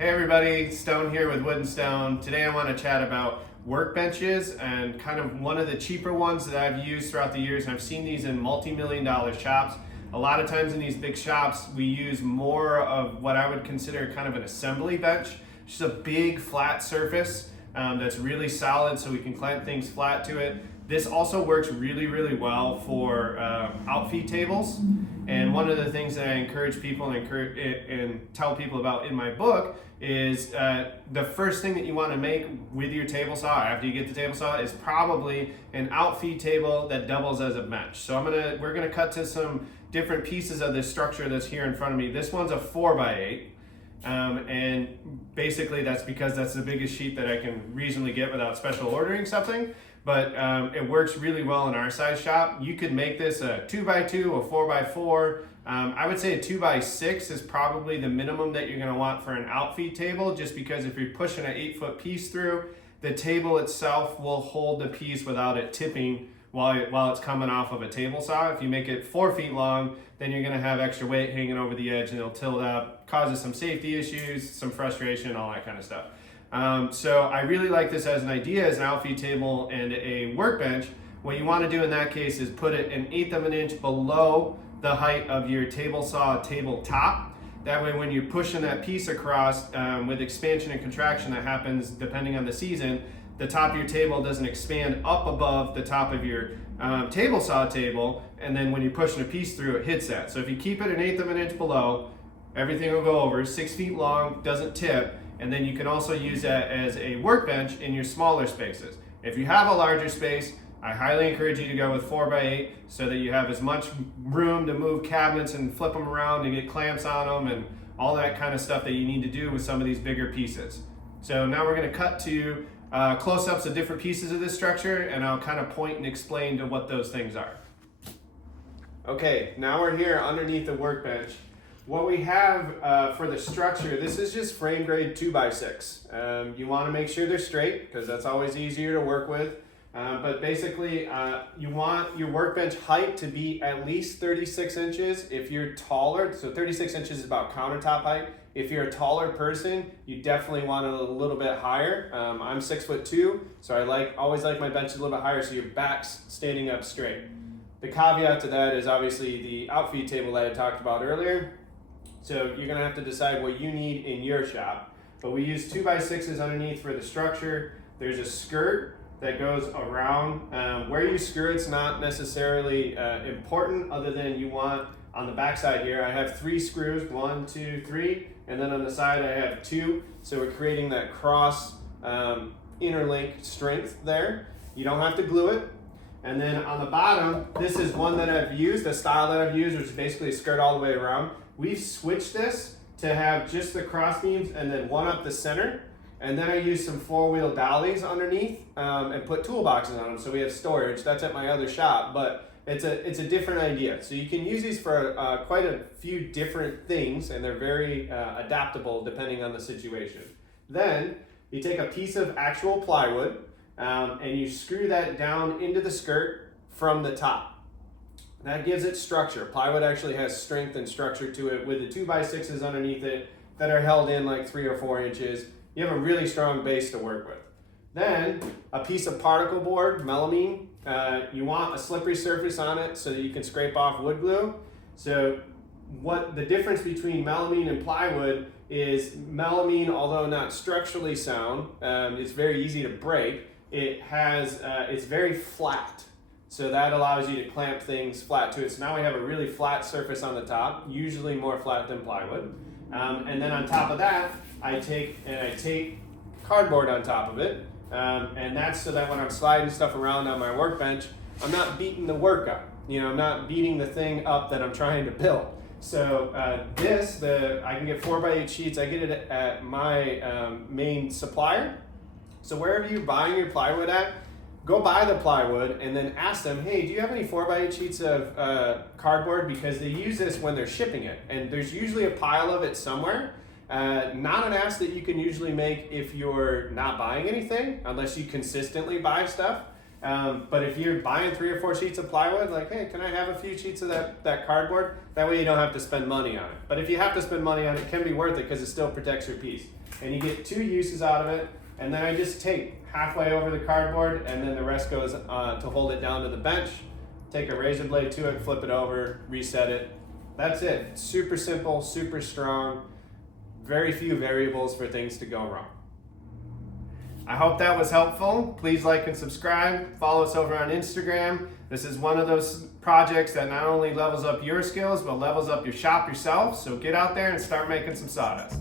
Hey everybody, Stoane here with Wood and Stone. Today I want to chat about workbenches and kind of one of the cheaper ones that I've used throughout the years. And I've seen these in multi-million-dollar shops. A lot of times in these big shops, we use more of what I would consider kind of an assembly bench. Just a big flat surface that's really solid so we can clamp things flat to it. This also works really well for outfeed tables. And one of the things that I encourage people and tell people about in my book is the first thing that you want to make with your table saw after you get the table saw is probably an outfeed table that doubles as a bench. So we're gonna cut to some different pieces of this structure that's here in front of me. This one's a 4x8. And basically that's because that's the biggest sheet that I can reasonably get without special ordering something. But it works really well in our size shop. You could make this a 2x2, a 4x4. I would say a 2x6 is probably the minimum that you're gonna want for an outfeed table, just because if you're pushing an 8-foot piece through, the table itself will hold the piece without it tipping while it's coming off of a table saw. If you make it 4 feet long, then you're gonna have extra weight hanging over the edge and it'll tilt up, causes some safety issues, some frustration, all that kind of stuff. So I really like this as an idea, as an outfeed table and a workbench. What you want to do in that case is put it 1/8 of an inch below the height of your table saw tabletop. That way when you're pushing that piece across with expansion and contraction that happens depending on the season, the top of your table doesn't expand up above the top of your table saw table, and then when you're pushing a piece through, it hits that. So if you keep it 1/8 of an inch below, everything will go over, 6 feet long, doesn't tip. And then you can also use that as a workbench in your smaller spaces. If you have a larger space, I highly encourage you to go with 4x8 so that you have as much room to move cabinets and flip them around and get clamps on them and all that kind of stuff that you need to do with some of these bigger pieces. So now we're gonna cut to close-ups of different pieces of this structure, and I'll kind of point and explain to what those things are. Okay, now we're here underneath the workbench. What we have for the structure, this is just frame grade 2x6. You want to make sure they're straight because that's always easier to work with. But basically, you want your workbench height to be at least 36 inches. If you're taller, so 36 inches is about countertop height. If you're a taller person, you definitely want it a little bit higher. I'm 6'2", so I always like my bench a little bit higher so your back's standing up straight. The caveat to that is obviously the outfeed table that I talked about earlier. So you're gonna have to decide what you need in your shop. But we use 2x6s underneath for the structure. There's a skirt that goes around. Where you skirt's not necessarily important, other than you want on the back side here, I have 3 screws, 1, 2, 3, and then on the side I have 2. So we're creating that cross interlink strength there. You don't have to glue it. And then on the bottom, this is one that I've used, a style that I've used, which is basically a skirt all the way around. We've switched this to have just the cross beams and then one up the center. And then I use some 4-wheel dollies underneath and put toolboxes on them so we have storage. That's at my other shop, but it's a different idea. So you can use these for quite a few different things, and they're very adaptable depending on the situation. Then you take a piece of actual plywood and you screw that down into the skirt from the top. That gives it structure. Plywood actually has strength and structure to it with the 2x6s underneath it that are held in like 3 or 4 inches. You have a really strong base to work with. Then a piece of particle board, melamine. You want a slippery surface on it so that you can scrape off wood glue. So what the difference between melamine and plywood is, melamine, although not structurally sound, it's very easy to break. It's very flat. So that allows you to clamp things flat to it. So now we have a really flat surface on the top, usually more flat than plywood. And then on top of that, I take cardboard on top of it. And that's so that when I'm sliding stuff around on my workbench, I'm not beating the work up. I'm not beating the thing up that I'm trying to build. So I can get 4x8 sheets. I get it at my main supplier. So wherever you're buying your plywood at, go buy the plywood and then ask them, hey, do you have any 4x8 sheets of cardboard? Because they use this when they're shipping it. And there's usually a pile of it somewhere. Not an ask that you can usually make if you're not buying anything, unless you consistently buy stuff. But if you're buying 3 or 4 sheets of plywood, like, hey, can I have a few sheets of that cardboard? That way you don't have to spend money on it. But if you have to spend money on it, it can be worth it because it still protects your piece. And you get 2 uses out of it. And then I just take halfway over the cardboard, and then the rest goes to hold it down to the bench. Take a razor blade to it, flip it over, reset it. That's it. Super simple, super strong. Very few variables for things to go wrong. I hope that was helpful. Please like and subscribe. Follow us over on Instagram. This is one of those projects that not only levels up your skills, but levels up your shop yourself. So get out there and start making some sawdust.